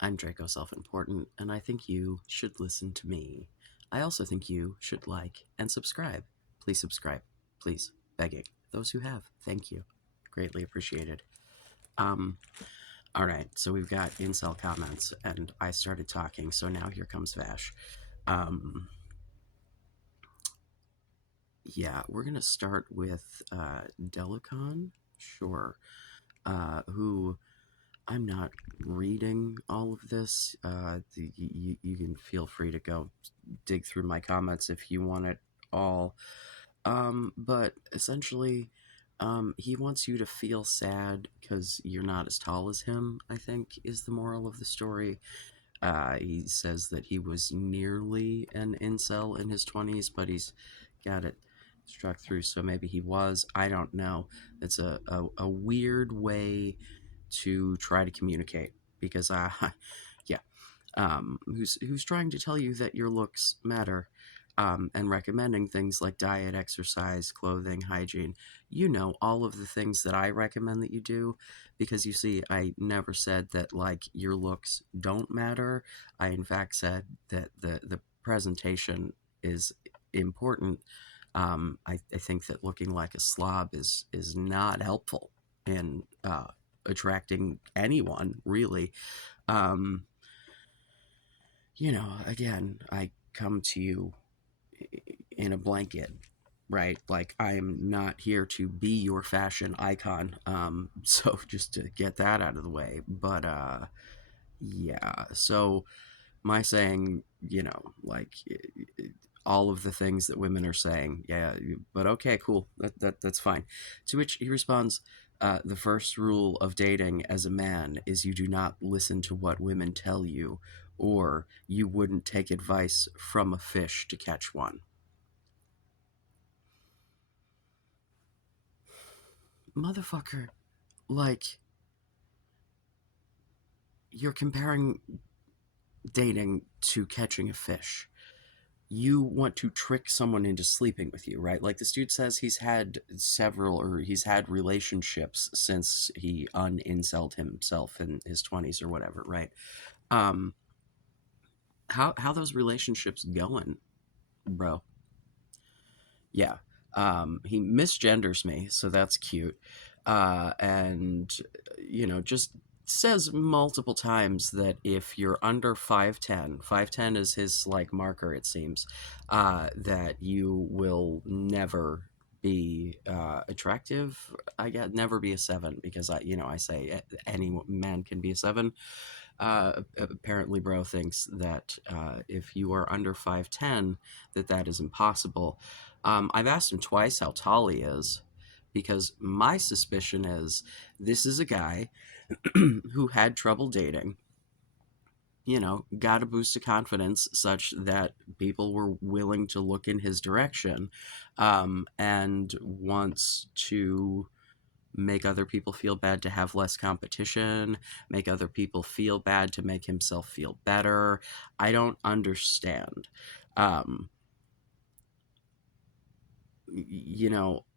I'm Draco Self Important, and I think you should listen to me. I also think you should like and subscribe. Please subscribe. Please. Begging. Those who have, thank you. Greatly appreciated. Um, alright, so we've got incel comments, and I started talking, so now here comes Vash. Um, yeah, we're gonna start with Delicon, sure, who I'm not reading all of this. You can feel free to go dig through my comments if you want it all. But essentially, he wants you to feel sad because you're not as tall as him, I think, is the moral of the story. He says that he was nearly an incel in his 20s, but he's got it struck through, so maybe he was. I don't know. It's a weird way to try to communicate because yeah, who's trying to tell you that your looks matter, and recommending things like diet, exercise, clothing, hygiene. You know, all of the things that I recommend that you do, because you see, I never said that like your looks don't matter. I in fact said that the presentation is important. I think that looking like a slob is not helpful in attracting anyone really. um again, I come to you in a blanket, right? Like, I'm not here to be your fashion icon. So just to get that out of the way. But yeah, so my saying, like, all of the things that women are saying, yeah, but okay, cool, that's fine. To which he responds, the first rule of dating as a man is you do not listen to what women tell you, or you wouldn't take advice from a fish to catch one. Motherfucker, like, you're comparing dating to catching a fish. You want to trick someone into sleeping with you, right? Like, this dude says he's had relationships since he unincelled himself in his 20s or whatever, right? Um, how those relationships going, bro? Yeah. He misgenders me, so that's cute. And just says multiple times that if you're under 5'10", 5'10" is his like marker, it seems, that you will never be attractive. I get never be a 7, because I say any man can be a 7. Apparently bro thinks that if you are under 5'10", that is impossible. I've asked him twice how tall he is, because my suspicion is this is a guy who had trouble dating, got a boost of confidence such that people were willing to look in his direction, and wants to make other people feel bad to have less competition, make other people feel bad to make himself feel better. I don't understand. Um,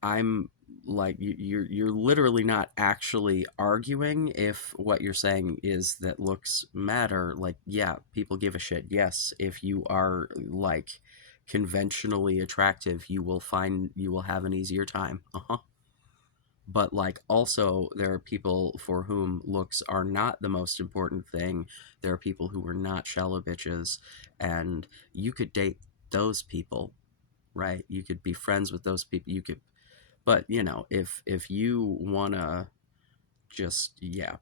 I'm like, you're literally not actually arguing if what you're saying is that looks matter. Like, yeah, people give a shit. Yes, if you are like conventionally attractive, you will have an easier time. Uh-huh. But like, also there are people for whom looks are not the most important thing. There are people who are not shallow bitches, and you could date those people, right? You could be friends with those people. You could, but if you want to just, yeah.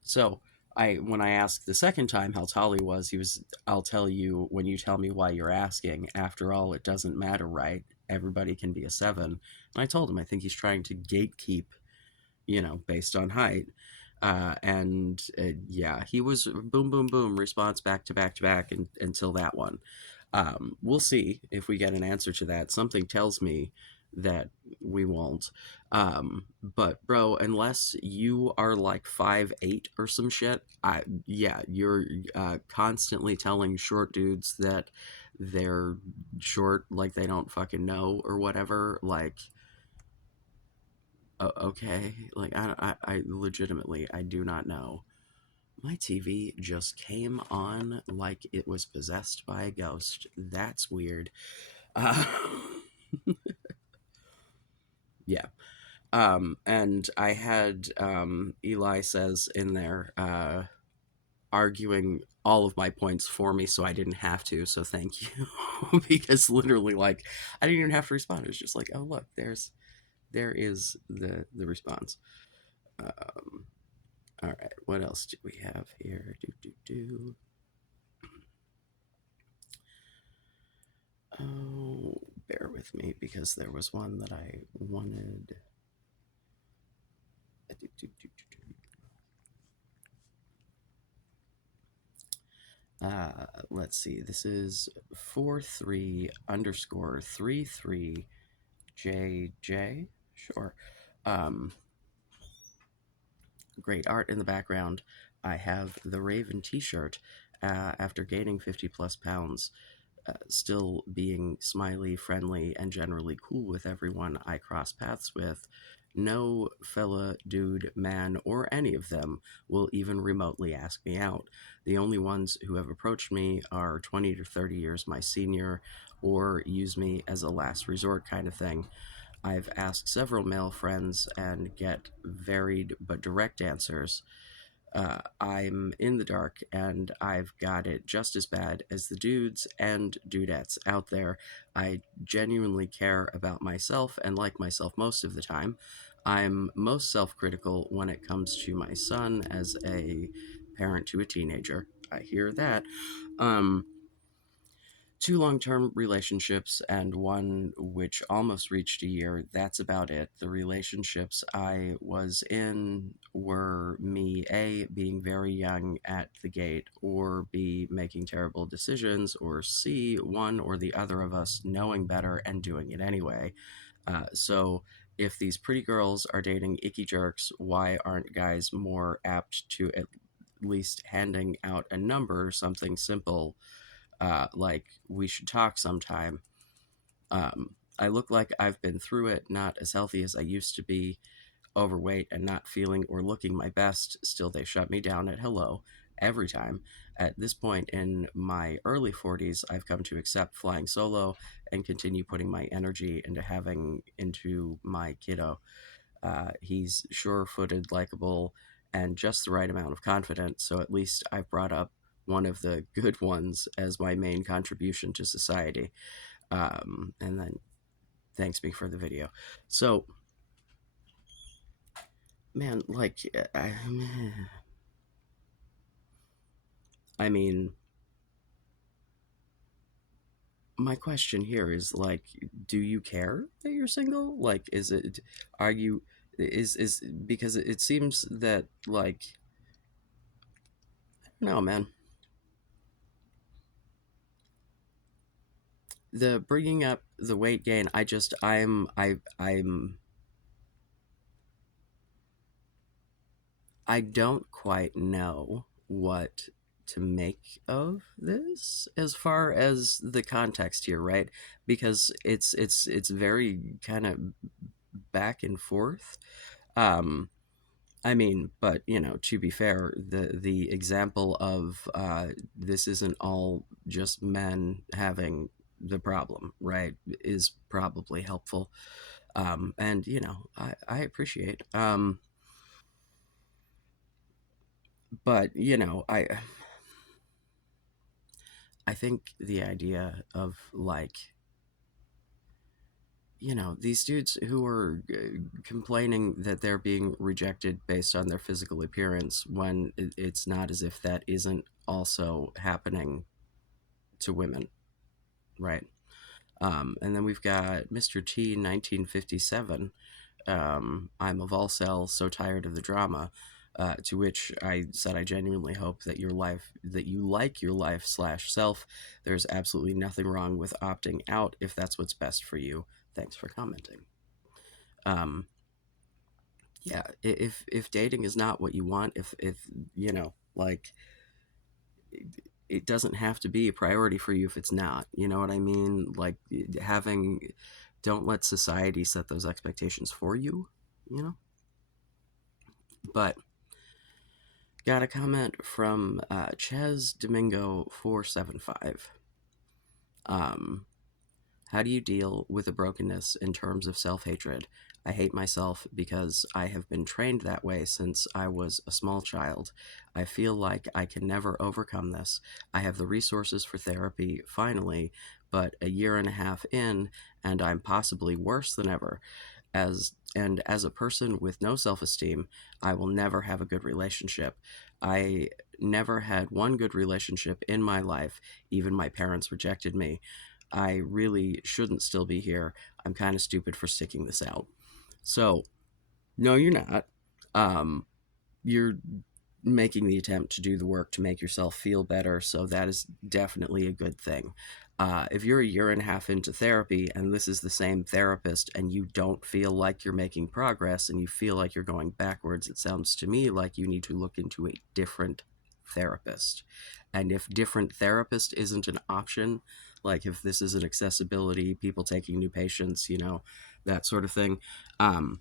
So when I asked the second time how tall he was, he was, I'll tell you when you tell me why you're asking. After all, it doesn't matter, right? Everybody can be a 7. And I told him I think he's trying to gatekeep, based on height. And yeah, he was boom, boom, boom, response back to back to back, until that one. We'll see if we get an answer to that. Something tells me that we won't. But bro, unless you are like 5'8" or some shit, yeah, you're constantly telling short dudes that they're short, like they don't fucking know or whatever. Like, okay, like I legitimately I do not know. My TV just came on like it was possessed by a ghost. That's weird. Uh, yeah. And I had Eli says in there arguing all of my points for me so I didn't have to. So thank you. Because literally, like, I didn't even have to respond. It was just like, oh, look, there is the response. Um, all right. What else do we have here? Do. Oh, bear with me because there was one that I wanted. Let's see. This is 43 underscore 33 JJ. Sure. Um, Great art in the background. I have the Raven t shirt after gaining 50 plus pounds. Still being smiley, friendly, and generally cool with everyone I cross paths with. No fella, dude, man, or any of them will even remotely ask me out. The only ones who have approached me are 20 to 30 years my senior or use me as a last resort kind of thing. I've asked several male friends and get varied but direct answers. I'm in the dark and I've got it just as bad as the dudes and dudettes out there. I genuinely care about myself and like myself most of the time. I'm most self critical when it comes to my son as a parent to a teenager. I hear that. Um, Two long term relationships and one which almost reached a year. That's about it. The relationships I was in were me, A, being very young at the gate, or B, making terrible decisions, or C, one or the other of us knowing better and doing it anyway. So, if these pretty girls are dating icky jerks, why aren't guys more apt to at least handing out a number, something simple like we should talk sometime. I look like I've been through it, not as healthy as I used to be, overweight and not feeling or looking my best. Still, they shut me down at hello every time. At this point in my early 40s, I've come to accept flying solo and continue putting my energy into having into my kiddo. He's sure footed, likable, and just the right amount of confident, so at least I've brought up one of the good ones as my main contribution to society. And then thanks me for the video. So, man, like, I mean, my question here is like, do you care that you're single? Like, are you, is, because it seems that, like, no, man, the bringing up the weight gain, I don't quite know what to make of this as far as the context here, right? Because it's very kind of back and forth. um I mean, but to be fair, the example of this isn't all just men having the problem, right, is probably helpful. And I appreciate. But I think the idea of, like, these dudes who are complaining that they're being rejected based on their physical appearance when it's not as if that isn't also happening to women, right? And then we've got Mr. T 1957. I'm a Volcel, so tired of the drama. To which I said, I genuinely hope that you like your life slash self. There's absolutely nothing wrong with opting out if that's what's best for you. Thanks for commenting. Um, yeah, if dating is not what you want, if like, it doesn't have to be a priority for you if it's not. You know what I mean? Like, don't let society set those expectations for you. You know, but Got a comment from Ches Domingo 475. Um, how do you deal with a brokenness in terms of self hatred? I hate myself because I have been trained that way since I was a small child. I feel like I can never overcome this. I have the resources for therapy finally, but a year and a half in, and I'm possibly worse than ever. As a person with no self-esteem, I will never have a good relationship. I never had one good relationship in my life. Even my parents rejected me. I really shouldn't still be here. I'm kind of stupid for sticking this out. So, no, you're not. Um, you're making the attempt to do the work to make yourself feel better, so that is definitely a good thing. If you're a year and a half into therapy and this is the same therapist and you don't feel like you're making progress and you feel like you're going backwards, it sounds to me like you need to look into a different therapist. And if different therapist isn't an option, like if this is an accessibility, people taking new patients, that sort of thing, um,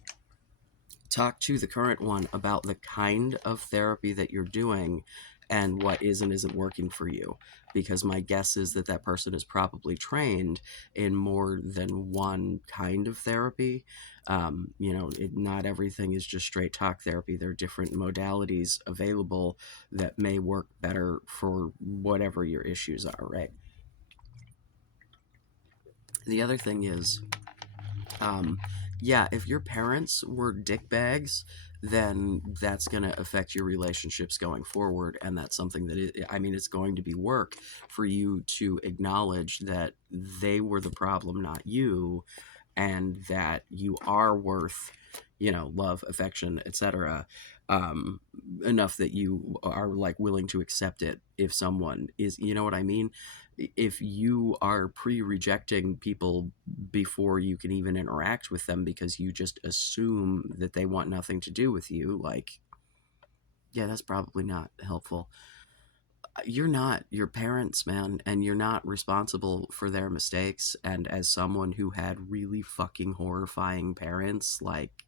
talk to the current one about the kind of therapy that you're doing and what is and isn't working for you, because my guess is that that person is probably trained in more than one kind of therapy. Not everything is just straight talk therapy. There are different modalities available that may work better for whatever your issues are, right? The other thing is, um, yeah, if your parents were dickbags, then that's going to affect your relationships going forward. And that's something that, it's going to be work for you to acknowledge that they were the problem, not you, and that you are worth, love, affection, etc. um Enough that you are like willing to accept it if someone is, you know what I mean. If you are pre-rejecting people before you can even interact with them because you just assume that they want nothing to do with you, like, yeah, that's probably not helpful. You're not your parents, man, and you're not responsible for their mistakes. And as someone who had really fucking horrifying parents, like,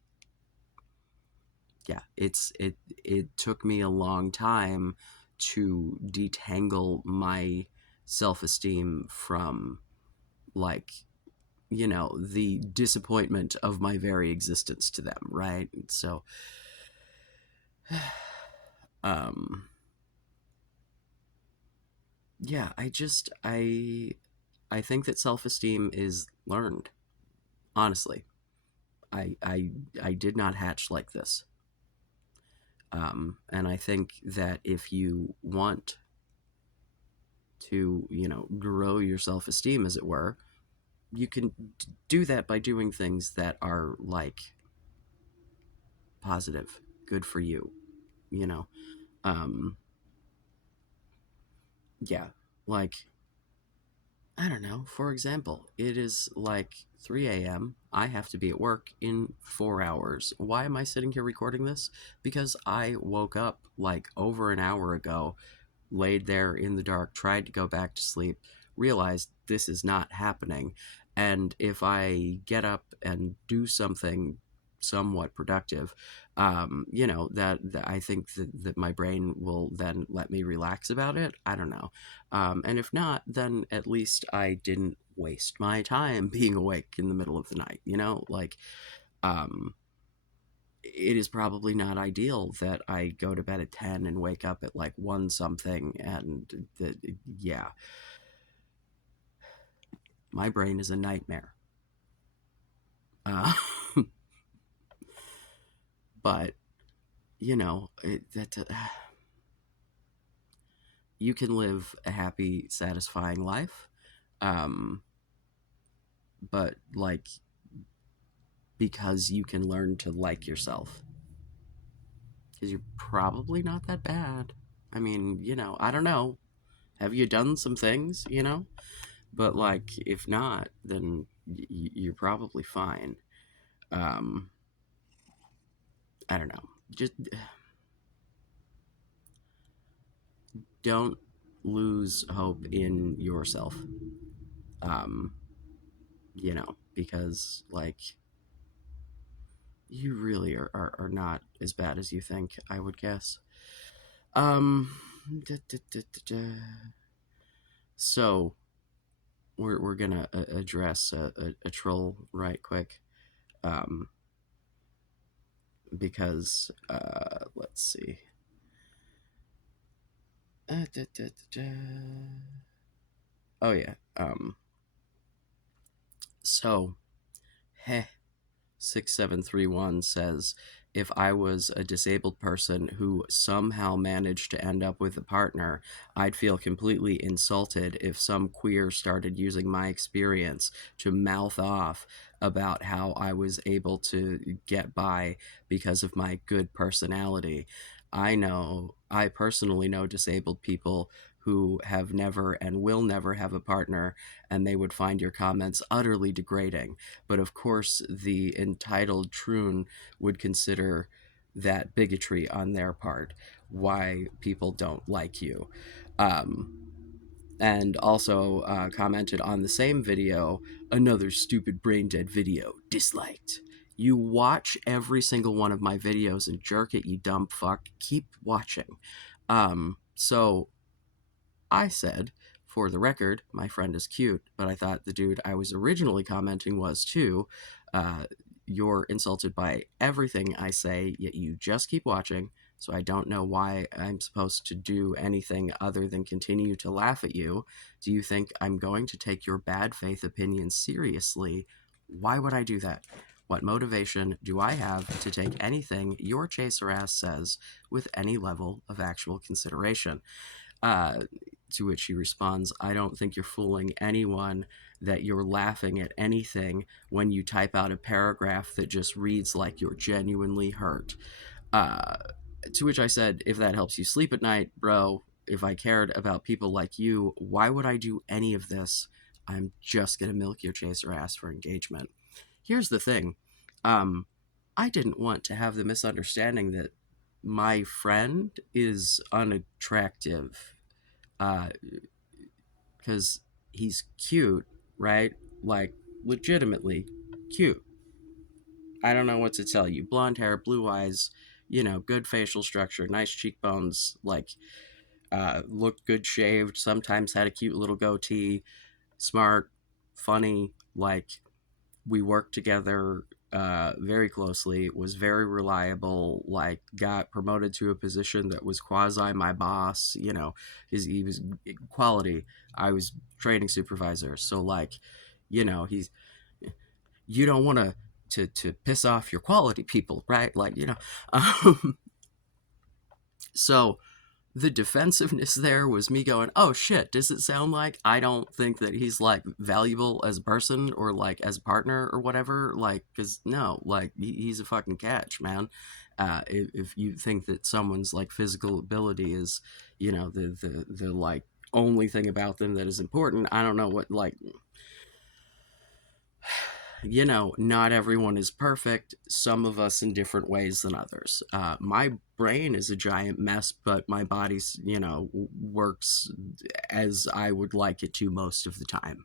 yeah, it took me a long time to detangle my self-esteem from, like, the disappointment of my very existence to them, right? So um yeah, I think that self-esteem is learned. Honestly, I did not hatch like this. And I think that if you want to, grow your self-esteem, as it were, you can do that by doing things that are, like, positive, good for you, you know. Um, yeah, like, I don't know. For example, it is like 3 a.m. I have to be at work in 4 hours. Why am I sitting here recording this? Because I woke up like over an hour ago, laid there in the dark, tried to go back to sleep, realized this is not happening. And if I get up and do something somewhat productive, that I think that my brain will then let me relax about it. I don't know. And if not, then at least I didn't waste my time being awake in the middle of the night, like, um, it is probably not ideal that I go to bed at 10 and wake up at like 1 something. And yeah, my brain is a nightmare. Uh, but, you can live a happy, satisfying life. Um, but, like, because you can learn to like yourself. Because you're probably not that bad. I mean, I don't know. Have you done some things, But, like, if not, then you're probably fine. Um, I don't know. Just don't lose hope in yourself. Um, because, like, you really are not as bad as you think, I would guess. Um, da, da, da, da, da. So we're gonna address a troll right quick, um, because let's see. Da, da, da, da. Oh yeah. So heh, 6731 says, if I was a disabled person who somehow managed to end up with a partner, I'd feel completely insulted if some queer started using my experience to mouth off about how I was able to get by because of my good personality. I personally know disabled people who have never and will never have a partner, and they would find your comments utterly degrading. But of course, the entitled troon would consider that bigotry on their part, why people don't like you. Um, and also commented on the same video, another stupid brain dead video, disliked. You watch every single one of my videos and jerk it, you dumb fuck. Keep watching. So I said, for the record, my friend is cute, but I thought the dude I was originally commenting was too. Uh, you're insulted by everything I say, yet you just keep watching, so I don't know why I'm supposed to do anything other than continue to laugh at you. Do you think I'm going to take your bad faith opinions seriously? Why would I do that? What motivation do I have to take anything your chaser ass says with any level of actual consideration? Uh, to which he responds, I don't think you're fooling anyone that you're laughing at anything when you type out a paragraph that just reads like you're genuinely hurt. Uh, to which I said, if that helps you sleep at night, bro, if I cared about people like you, why would I do any of this? I'm just going to milk your chaser ass for engagement. Here's the thing. Um, I didn't want to have the misunderstanding that my friend is unattractive, because he's cute, right? Like, legitimately cute. I don't know what to tell you. Blonde hair, blue eyes, good facial structure, nice cheekbones, like, looked good shaved, sometimes had a cute little goatee, smart, funny, like, we worked together very closely, was very reliable, like got promoted to a position that was quasi my boss, he was quality. I was training supervisor. So like, he's, you don't want to piss off your quality people, right? Like, um, so the defensiveness there was me going, oh shit, does it sound like I don't think that he's like valuable as a person or like as a partner or whatever? Like, because no, like he's a fucking catch, man. If you think that someone's like physical ability is, the like only thing about them that is important, I don't know what, like, not everyone is perfect. Some of us in different ways than others. My brain is a giant mess, but my body's, works as I would like it to most of the time.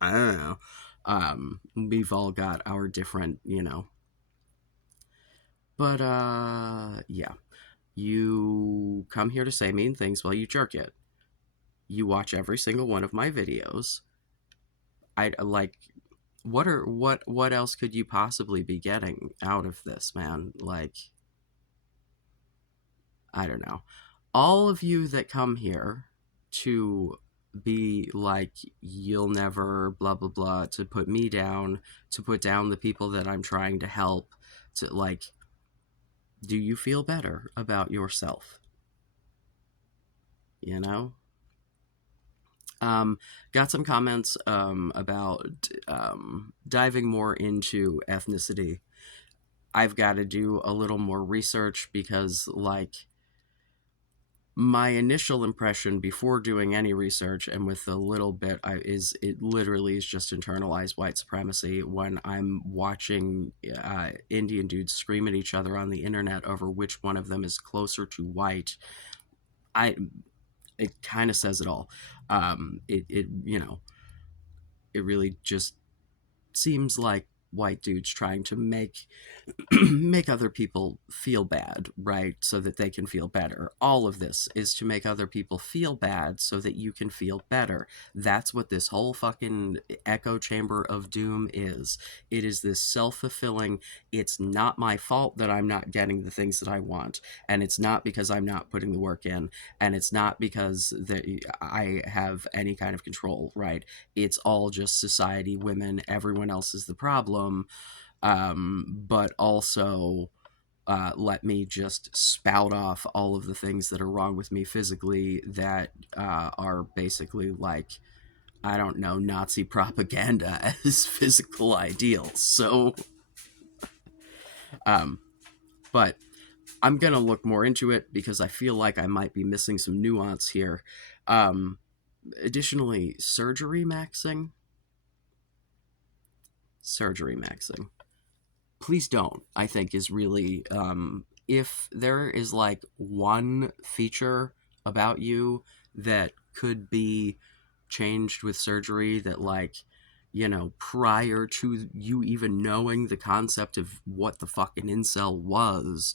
I don't know. We've all got our different, But, yeah. You come here to say mean things while you jerk it. You watch every single one of my videos. I like, what else could you possibly be getting out of this, man? Like, I don't know. All of you that come here to be like, you'll never blah blah blah, to put me down, to put down the people that I'm trying to help, to like, do you feel better about yourself? you know Got some comments about diving more into ethnicity. I've got to do a little more research because, like, my initial impression before doing any research and with a little bit is it literally is just internalized white supremacy when I'm watching Indian dudes scream at each other on the internet over which one of them is closer to white. I It kind of says it all. It really just seems like white dudes trying to make make other people feel bad, right? So that they can feel better. All of this is to make other people feel bad so that you can feel better. That's what this whole fucking echo chamber of doom is. It is this self-fulfilling, it's not my fault that I'm not getting the things that I want, and it's not because I'm not putting the work in, and it's not because that I have any kind of control, right? It's all just society, women, everyone else is the problem. But also let me just spout off all of the things that are wrong with me physically that are basically like, I don't know, Nazi propaganda as physical ideals. So, um, but I'm going to look more into it because I feel like I might be missing some nuance here. Um, Additionally, surgery maxing. Please don't, I think, is really, if there is like one feature about you that could be changed with surgery, that like, prior to you even knowing the concept of what the fucking incel was,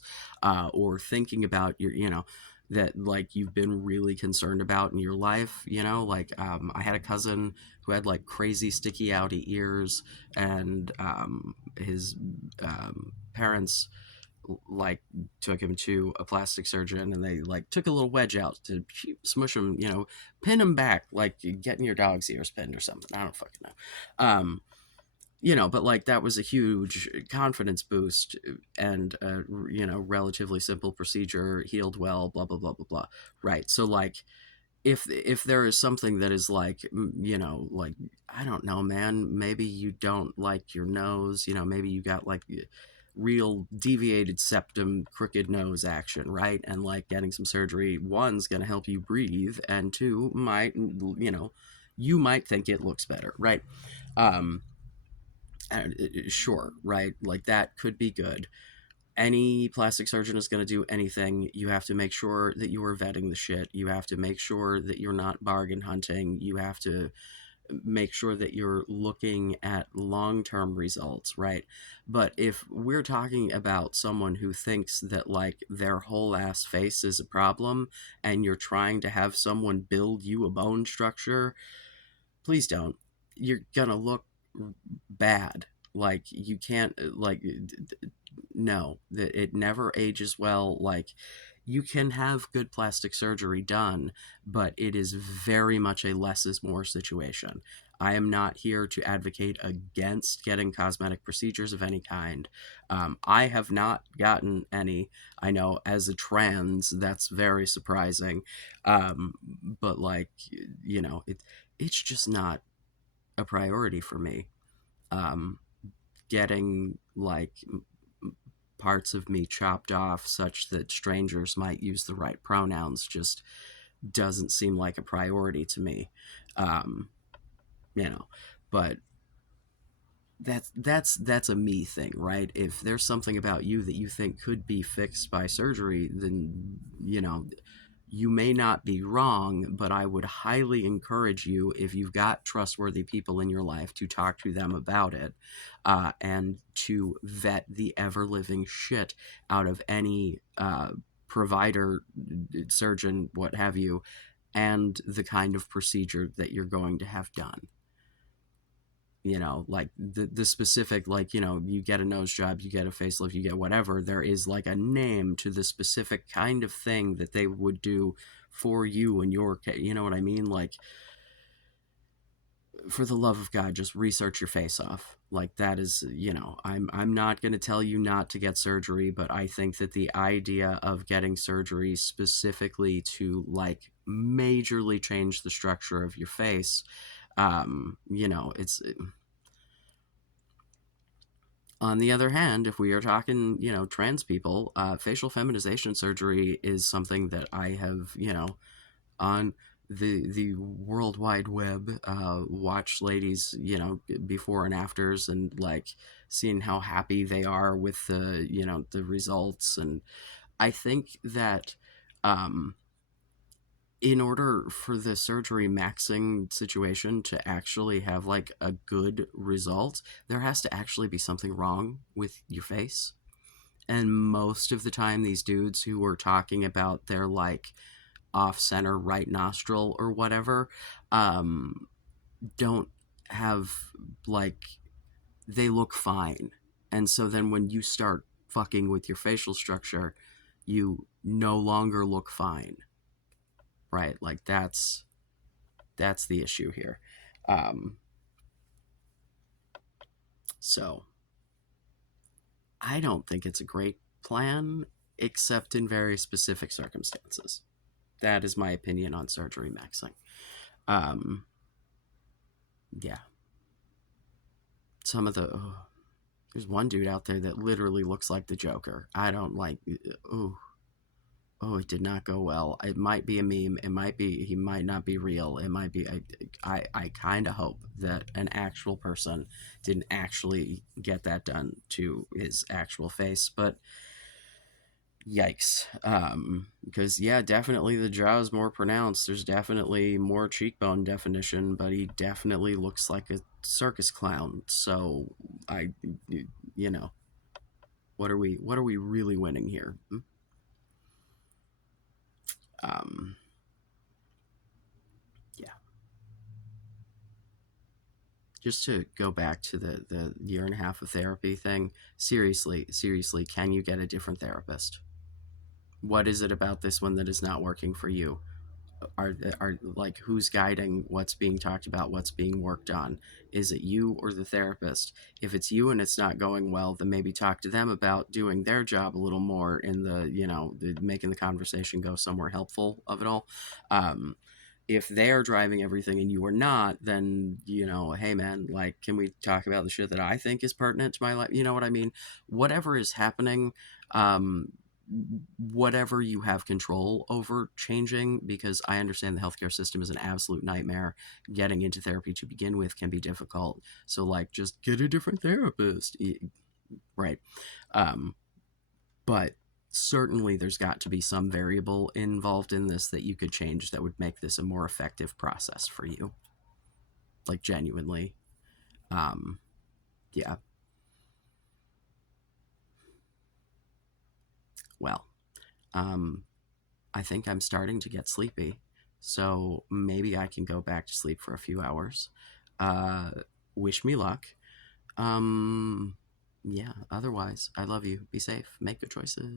or thinking about your, that like you've been really concerned about in your life, like, I had a cousin who had like crazy sticky outy ears, and his parents like took him to a plastic surgeon, and they like took a little wedge out to smush him, pin him back like getting your dog's ears pinned or something. I don't fucking know. But like that was a huge confidence boost, and relatively simple procedure, healed well, blah blah blah blah blah. Right. So like, if there is something that is like, like, I don't know, man, maybe you don't like your nose, maybe you got like real deviated septum, crooked nose action, right? And like getting some surgery, one's going to help you breathe, and two might, you might think it looks better, right? um sure, right, like that could be good. Any plastic surgeon is going to do anything. You have to make sure that you are vetting the shit. You have to make sure that you're not bargain hunting. You have to make sure that you're looking at long-term results, right? But if we're talking about someone who thinks that like their whole ass face is a problem, and you're trying to have someone build you a bone structure, please don't. You're gonna look bad. Like, you can't, like, no, that it never ages well. Like, you can have good plastic surgery done, but it is very much a less is more situation. I am not here to advocate against getting cosmetic procedures of any kind. I have not gotten any. I know, as a trans, that's very surprising. But like, it's just not a priority for me. Um, Getting like parts of me chopped off such that strangers might use the right pronouns just doesn't seem like a priority to me. Um, you know, but that's a me thing, right? If there's something about you that you think could be fixed by surgery, then you may not be wrong, but I would highly encourage you, if you've got trustworthy people in your life, to talk to them about it, and to vet the ever living shit out of any provider, surgeon, what have you, and the kind of procedure that you're going to have done. Like the specific, like, you get a nose job, you get a facelift, you get whatever, there is like a name to the specific kind of thing that they would do for you in your case. You know what I mean? Like, for the love of God, just research your face off. Like, that is, I'm not going to tell you not to get surgery, but I think that the idea of getting surgery specifically to like majorly change the structure of your face, it's, on the other hand, if we are talking, trans people, facial feminization surgery is something that I have, on the World Wide Web, watch ladies, before and afters, and like seeing how happy they are with the results. And I think that, um, in order for the surgery maxing situation to actually have like a good result, there has to actually be something wrong with your face. And most of the time, these dudes who were talking about their like off center right nostril or whatever, um, don't have like, they look fine. And so then when you start fucking with your facial structure, you no longer look fine, right? Like that's the issue here. Um, so I don't think it's a great plan, except in very specific circumstances. That is my opinion on surgery maxing. Um, yeah, some of the there's one dude out there that literally looks like the Joker. I don't like. Ooh, oh, it did not go well. It might be a meme. It might be, he might not be real. It might be. I kind of hope that an actual person didn't actually get that done to his actual face. But yikes. Because yeah, definitely the jaw is more pronounced. There's definitely more cheekbone definition, but he definitely looks like a circus clown. So I, you know, what are we really winning here? Um, yeah. Just to go back to the year and a half of therapy thing, seriously, can you get a different therapist? What is it about this one that is not working for you? Are like, who's guiding what's being talked about, what's being worked on? Is it you or the therapist? If it's you and it's not going well, then maybe talk to them about doing their job a little more in the, making the conversation go somewhere helpful of it all. If they're driving everything and you are not, then, hey man, like, can we talk about the shit that I think is pertinent to my life? You know what I mean? Whatever is happening, um, whatever you have control over changing, because I understand the healthcare system is an absolute nightmare. Getting into therapy to begin with can be difficult. So, like, just get a different therapist. Right. Um, but certainly there's got to be some variable involved in this that you could change that would make this a more effective process for you. Like, genuinely. Um, yeah. Well, um, I think I'm starting to get sleepy. So maybe I can go back to sleep for a few hours. Uh, Wish me luck. Um, yeah, otherwise, I love you. Be safe. Make good choices.